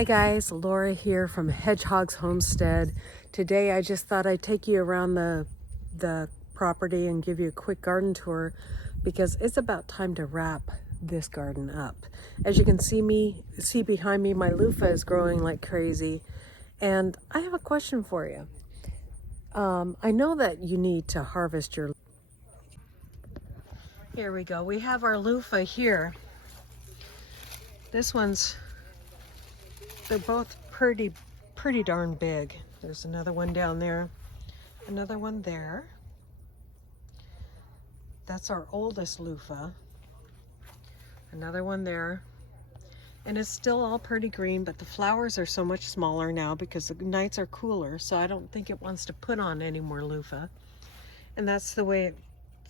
Hi guys, Laura here from Hedgehog's Homestead. Today I just thought I'd take you around the property and give you a quick garden tour because it's about time to wrap this garden up. As you can see behind me, my loofah is growing like crazy. And I have a question for you. I know that you need to harvest your... Here we go. We have our loofah here. They're both pretty darn big. There's another one down there, another one there. That's our oldest loofah. Another one there. And it's still all pretty green, but the flowers are so much smaller now because the nights are cooler, so I don't think it wants to put on any more loofah. And that's the way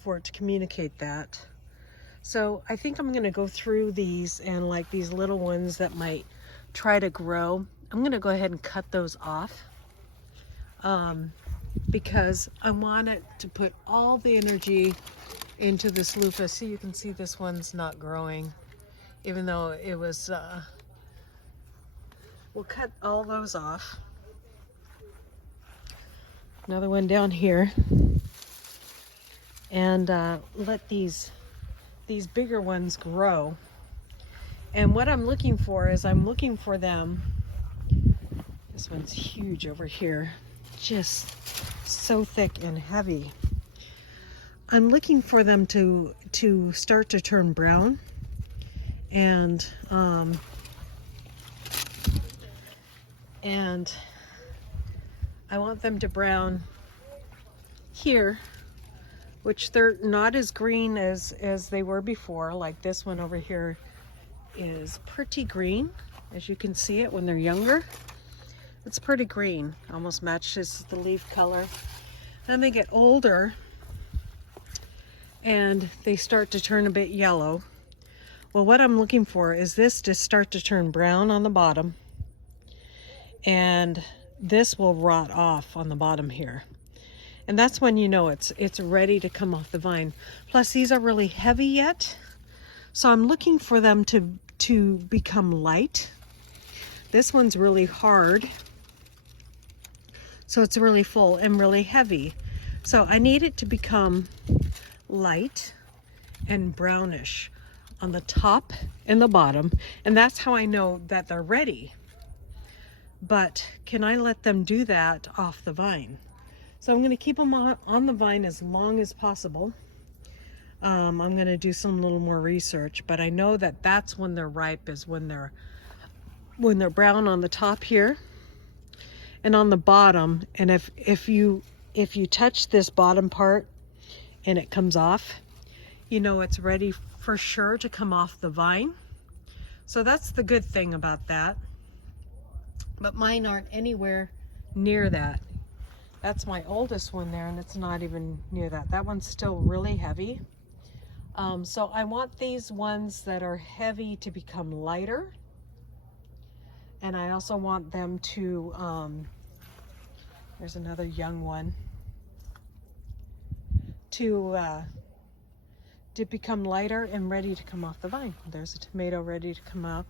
for it to communicate that. So I think I'm gonna go through these, and like these little ones that might try to grow, I'm gonna go ahead and cut those off because I want it to put all the energy into this loofah. See, you can see this one's not growing, even though it was, we'll cut all those off. Another one down here. And let these bigger ones grow. And what I'm looking for is I'm looking for them. This one's huge over here, just so thick and heavy. I'm looking for them to start to turn brown, and I want them to brown here, which they're not as green as they were before. Like this one over here is pretty green, as you can see it when they're younger. It's pretty green, almost matches the leaf color. Then they get older and they start to turn a bit yellow. Well, what I'm looking for is this to start to turn brown on the bottom, and this will rot off on the bottom here. And that's when you know it's ready to come off the vine. Plus these are really heavy yet, so I'm looking for them to become light. This one's really hard, so it's really full and really heavy. So I need it to become light and brownish on the top and the bottom, and that's how I know that they're ready. But can I let them do that off the vine? So I'm going to keep them on the vine as long as possible. I'm going to do some little more research, but I know that that's when they're ripe, is when they're brown on the top here and on the bottom. And if you touch this bottom part and it comes off, you know it's ready for sure to come off the vine. So that's the good thing about that. But mine aren't anywhere near that. That's my oldest one there, and it's not even near that. That one's still really heavy. So I want these ones that are heavy to become lighter. And I also want them to, there's another young one, to become lighter and ready to come off the vine. There's a tomato ready to come out.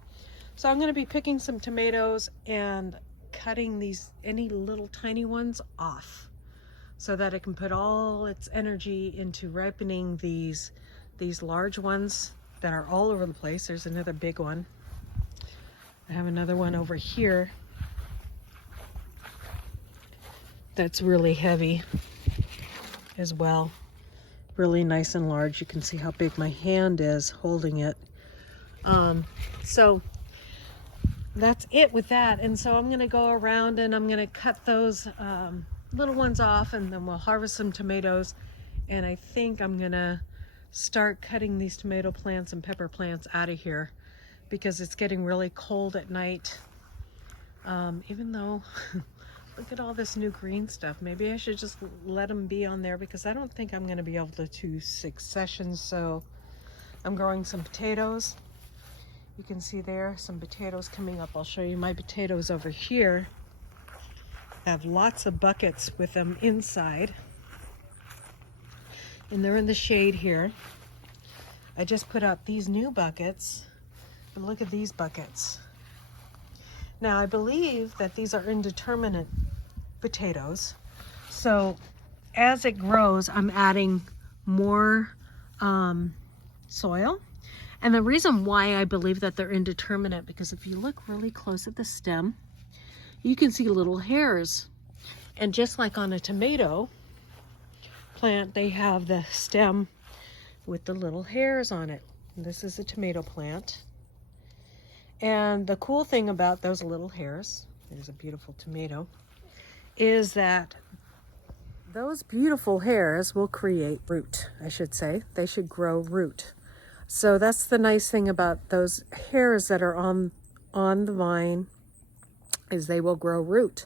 So I'm gonna be picking some tomatoes and cutting these, any little tiny ones, off so that it can put all its energy into ripening these large ones that are all over the place. There's another big one. I have another one over here that's really heavy as well, really nice and large. You can see how big my hand is holding it. So that's it with that. And so I'm going to go around and I'm going to cut those little ones off, and then we'll harvest some tomatoes. And I think I'm going to start cutting these tomato plants and pepper plants out of here because it's getting really cold at night. Even though, look at all this new green stuff. Maybe I should just let them be on there because I don't think I'm going to be able to do 6 sessions. So I'm growing some potatoes. You can see there some potatoes coming up. I'll show you my potatoes over here. I have lots of buckets with them inside, and they're in the shade here. I just put out these new buckets, but look at these buckets. Now I believe that these are indeterminate potatoes. So as it grows, I'm adding more soil. And the reason why I believe that they're indeterminate, because if you look really close at the stem, you can see little hairs. And just like on a tomato plant, they have the stem with the little hairs on it. And this is a tomato plant. And the cool thing about those little hairs, there's a beautiful tomato, is that those beautiful hairs will create root, I should say. They should grow root. So that's the nice thing about those hairs that are on the vine, is they will grow root.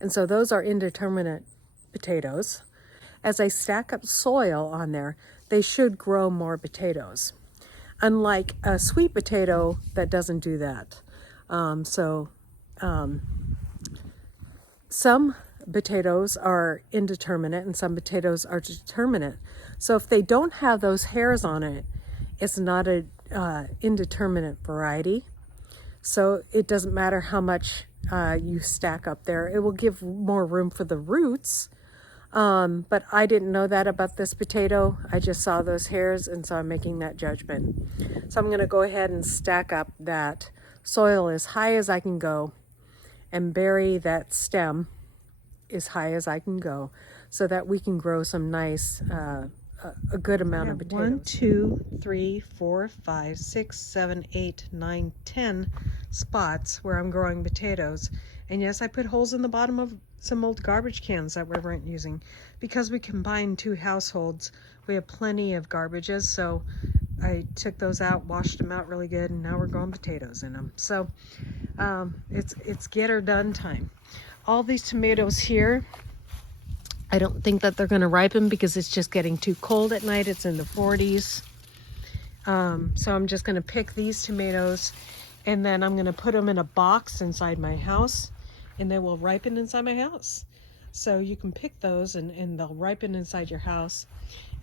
And so those are indeterminate potatoes. As I stack up soil on there, they should grow more potatoes. Unlike a sweet potato that doesn't do that. Some potatoes are indeterminate and some potatoes are determinate. So if they don't have those hairs on it, it's not a indeterminate variety. So it doesn't matter how much you stack up there. It will give more room for the roots. But I didn't know that about this potato. I just saw those hairs, and so I'm making that judgment. So I'm going to go ahead and stack up that soil as high as I can go and bury that stem as high as I can go so that we can grow some nice, a good amount of potatoes. 1, 2, 3, 4, 5, 6, 7, 8, 9, 10 spots where I'm growing potatoes. And yes, I put holes in the bottom of some old garbage cans that we weren't using. Because we combined 2 households, we have plenty of garbages, so I took those out, washed them out really good, and now we're growing potatoes in them. So it's get her done time. All these tomatoes here, I don't think that they're going to ripen because it's just getting too cold at night. It's in the 40s. So I'm just going to pick these tomatoes, and then I'm going to put them in a box inside my house, and they will ripen inside my house. So you can pick those and they'll ripen inside your house.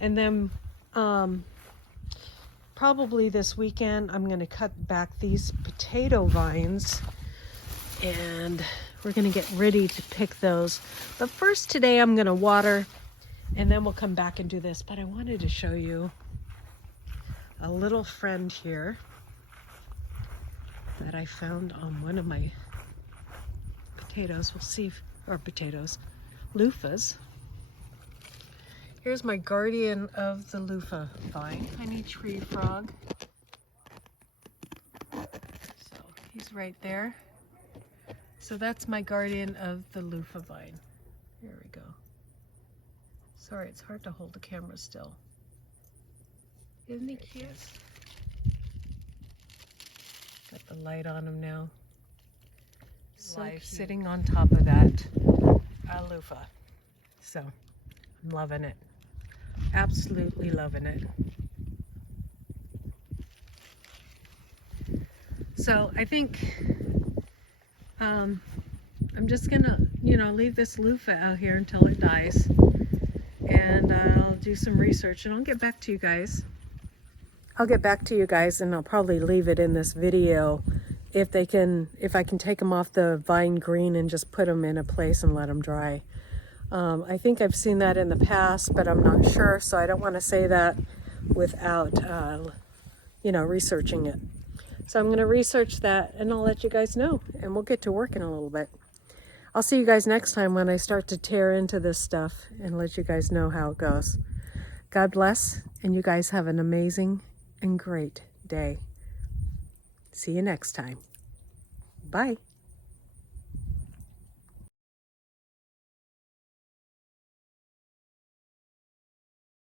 And then probably this weekend I'm going to cut back these potato vines, and we're going to get ready to pick those. But first today I'm going to water, and then we'll come back and do this. But I wanted to show you a little friend here that I found on one of my potatoes. We'll see if, or potatoes, loofahs. Here's my guardian of the loofah vine, honey tree frog. So he's right there. So that's my guardian of the loofah vine. Here we go. Sorry, it's hard to hold the camera still. Isn't he cute? Got the light on him now. So life sitting on top of that loofah. So I'm loving it. Absolutely loving it. So I think I'm just gonna, leave this loofah out here until it dies, and I'll do some research and I'll get back to you guys. And I'll probably leave it in this video if I can take them off the vine green and just put them in a place and let them dry. I think I've seen that in the past, but I'm not sure, so I don't want to say that without researching it. So I'm going to research that, and I'll let you guys know, and we'll get to work in a little bit. I'll see you guys next time when I start to tear into this stuff and let you guys know how it goes. God bless, and you guys have an amazing and great day. See you next time. Bye.